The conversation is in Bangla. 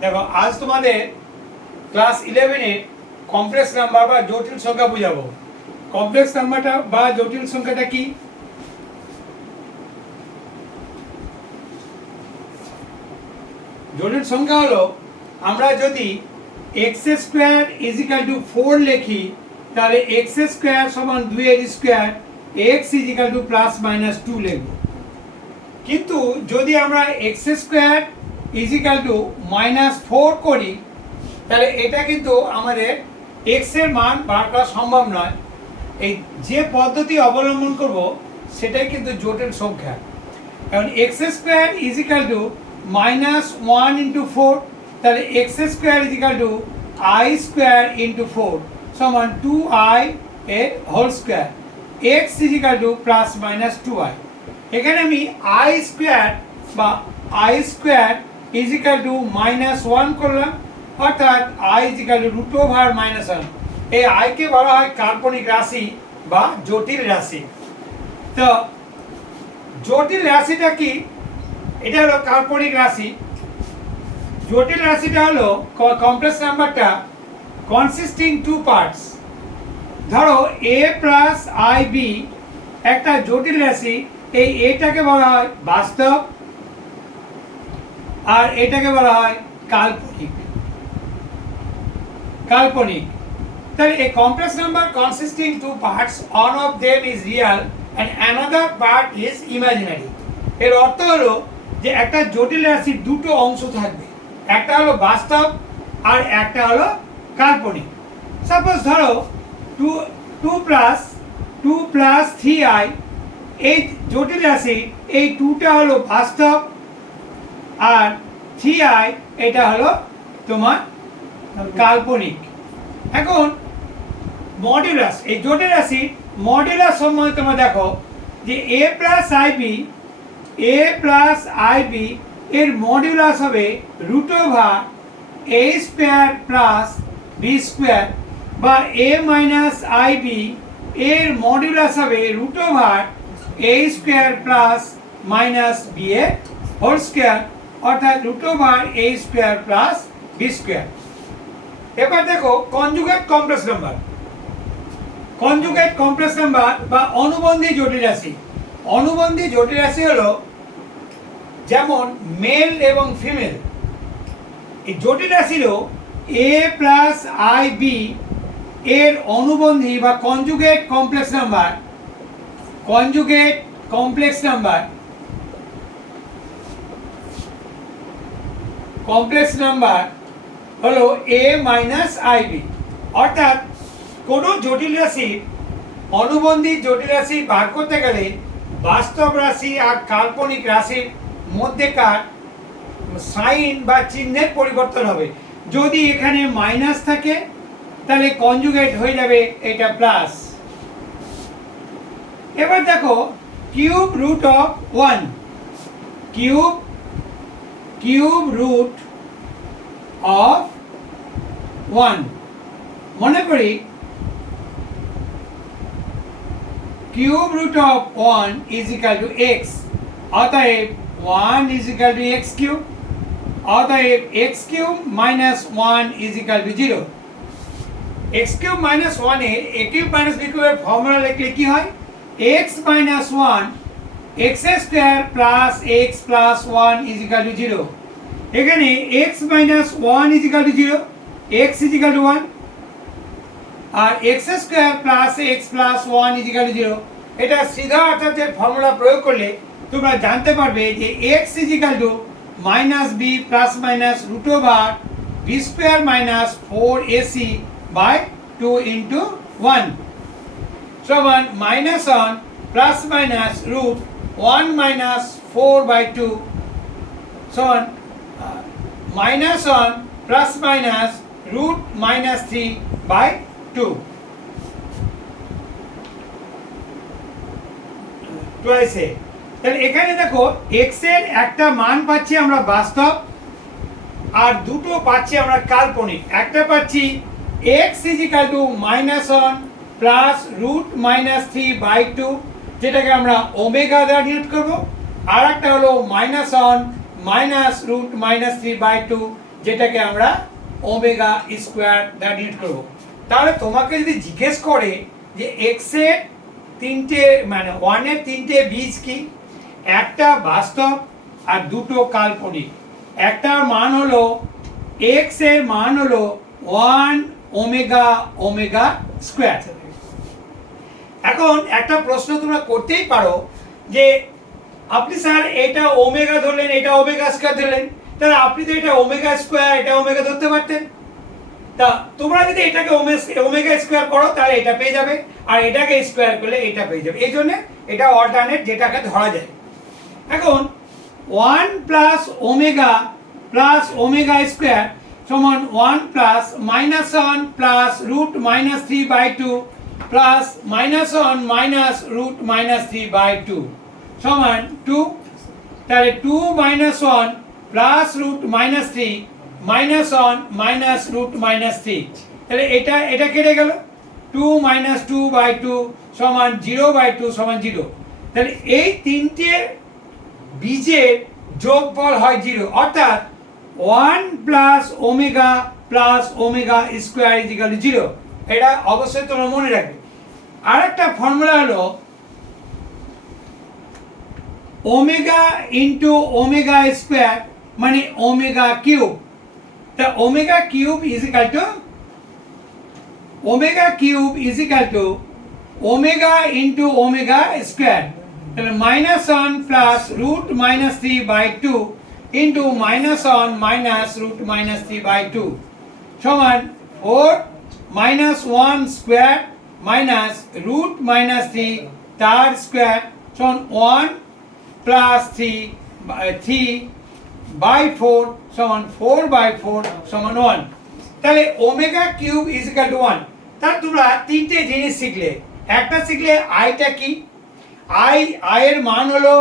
দেখো আজ তোমাদের ক্লাস 11 এর কমপ্লেক্স নাম্বার বা জটিল সংখ্যা বুঝাবো। কমপ্লেক্স নাম্বারটা বা জটিল সংখ্যাটা কি? জটিল সংখ্যা হলো আমরা যদি x² = 4 লিখি তাহলে x² = 2 এর স্কয়ার x = +- 2 লিখব। কিন্তু যদি আমরা x² = -4 করি তাহলে এটা কিন্তু আমাদের x এর মান বার করা সম্ভব নয়। এই যে পদ্ধতি অবলম্বন করব সেটাই কিন্তু জটিল সংখ্যা। কারণ x² = -1 × 4 তাহলে x² = i² × 4 সমান 2i এর হোল স্কয়ার x = +- 2i। এখানে আমি i² বা i² = -1 করলাম, অর্থাৎ i √1। এই i কে বলা হয় কাল্পনিক রাশি বা জটিল রাশি। তো জটিল রাশিটা কি? এটা হলো কাল্পনিক রাশি। জটিল রাশিটা হলো কমপ্লেক্স নাম্বারটা কনসিস্টিং টু পার্টস। ধরো a + ib একটা জটিল রাশি। এই এটাকে বলা হয় বাস্তব আর এটাকে বলা হয় কাল্পনিক। তাহলে a complex number consisting two parts, one of them is real and another part is imaginary। এর অর্থ হলো যে একটা জটিল রাশির দুটো অংশ থাকবে, একটা হলো বাস্তব আর একটা হলো কাল্পনিক। সাপোজ ধরো 2 + 3i, এই জটিল রাশি এই 2টা হলো বাস্তব আর 3i এটা হলো তোমার কাল্পনিক। এখন মডুলাস, এই জটিল রাশি মডুলাস সম্বন্ধে তোমরা দেখো যে a + ib এর মডুলাস হবে √a² + b² বা a - ib এর মডুলাস হবে √a² + -b² অর্থাৎ √a² + b²। এবার দেখো conjugate complex number. Conjugate complex number বা অনুবন্ধী জটিল রাশি। অনুবন্ধী জটিল রাশি হলো যেমন মেল এবং ফিমেল। এই জটিল রাশিরও a + ib এর অনুবন্ধী বা কনজুগেট কমপ্লেক্স নাম্বার হলো a - ib। অর্থাৎ কোনো জটিল রাশির অনুবন্ধী জটিল রাশি বার করতে গেলে বাস্তব রাশি আর কাল্পনিক রাশির মধ্যেকার সাইন বা চিহ্নের পরিবর্তন হবে। যদি এখানে মাইনাস থাকে তাহলে কনজুগেট হয়ে যাবে এটা প্লাস। এবার দেখো cube root of 1, cube root of 1। মনে করি কিউব রুট অফ 1 = x, অতএব 1 = x কিউব, অতএব x³ - 1 = 0। x³ - 1 এর a³ - b³ এর ফর্মুলা লিখলে কি হয়? x - 1 x² + x + 1 = 0। এখানে x - 1 = 0, x = 1 আর x² + x + 1 = 0। এটা সিধা অর্থাৎ ফর্মুলা প্রয়োগ করলে তোমরা জানতে পারবে যে x = -b ± √b² - 4ac/2 × 1 সমান -1 ± √1 - 4/2 সমান -1 ± √-3/2 টুয়াইসে। তাহলে এখানে দেখো x এর একটা মান পাচ্ছি আমরা বাস্তব আর দুটো পাচ্ছি আমরা কাল্পনিক। একটা পাচ্ছি x = -1 + √-3/2 যেটাকে আমরা ওমেগা দ্বারা ডিনোট করব, আর একটা হলো -1 - √-3/2 যেটাকে আমরা ওমেগা স্কোয়ার দ্বারা ডিনোট করব। তাহলে তোমাকে যদি জিজ্ঞেস করে যে এক্স এর তিনটে মানে ওয়ানের তিনটে বীজ কি, একটা বাস্তব আর দুটো কাল্পনিক। একটার মান হলো এক্স এর মান হলো 1 ওমেগা ওমেগা স্কোয়ার। এখন একটা প্রশ্ন তোমরা করতেই পারো যে আপনি স্যার এটা ওমেগা ধরলেন, এটা ওমেগা স্কোয়ার ধরলেন, তাহলে আপনি তো এটা ওমেগা স্কোয়ার এটা ওমেগা ধরতে পারতেন। তা তোমরা যদি এটাকে ওমেগা স্কোয়ার করো তাহলে এটা পেয়ে যাবে, আর এটাকে স্কোয়ার করলে এটা পেয়ে যাবে। এই জন্য এটা অল্টারনেট যেটাকে ধরা যায়। এখন 1 প্লাস ওমেগা স্কোয়ার সমান 1 plus minus 1 plus root minus 3/2 plus minus 1 minus root minus 3/2 সমান 2। তাহলে 2 minus 1 plus root minus 3 minus 1 minus root minus 3, তাহলে এটা কেটে গেল। 2 মাইনাস 2/2 সমান 0/2 সমান 0। তাহলে এই তিনটে বীজের যোগফল হয় 0, অর্থাৎ 1 plus omega square is equal to 0। এটা অবশ্যই তোমরা মনে রাখবে। আরেকটা ফর্মুলা হলো ওমেগা ইন্টু ওমেগা স্কোয়ার মানে ওমেগা কিউব। তা omega cube is equal to omega into omega square. তাহলে -1 plus root minus 3/2 into -1 minus root minus 3/2 সমান 4 -1 স্কোয়ার মাইনাস রুট মাইনাস 3 তার স্কোয়ার সমান 1 প্লাস 3/4 সমান 4/4 সমান 1। তাহলে omega cube is equal two 1। তাহলে তোমরা তিনটে জিনিস শিখলে। একটা শিখলে আইটা কি, আই এর মান হলো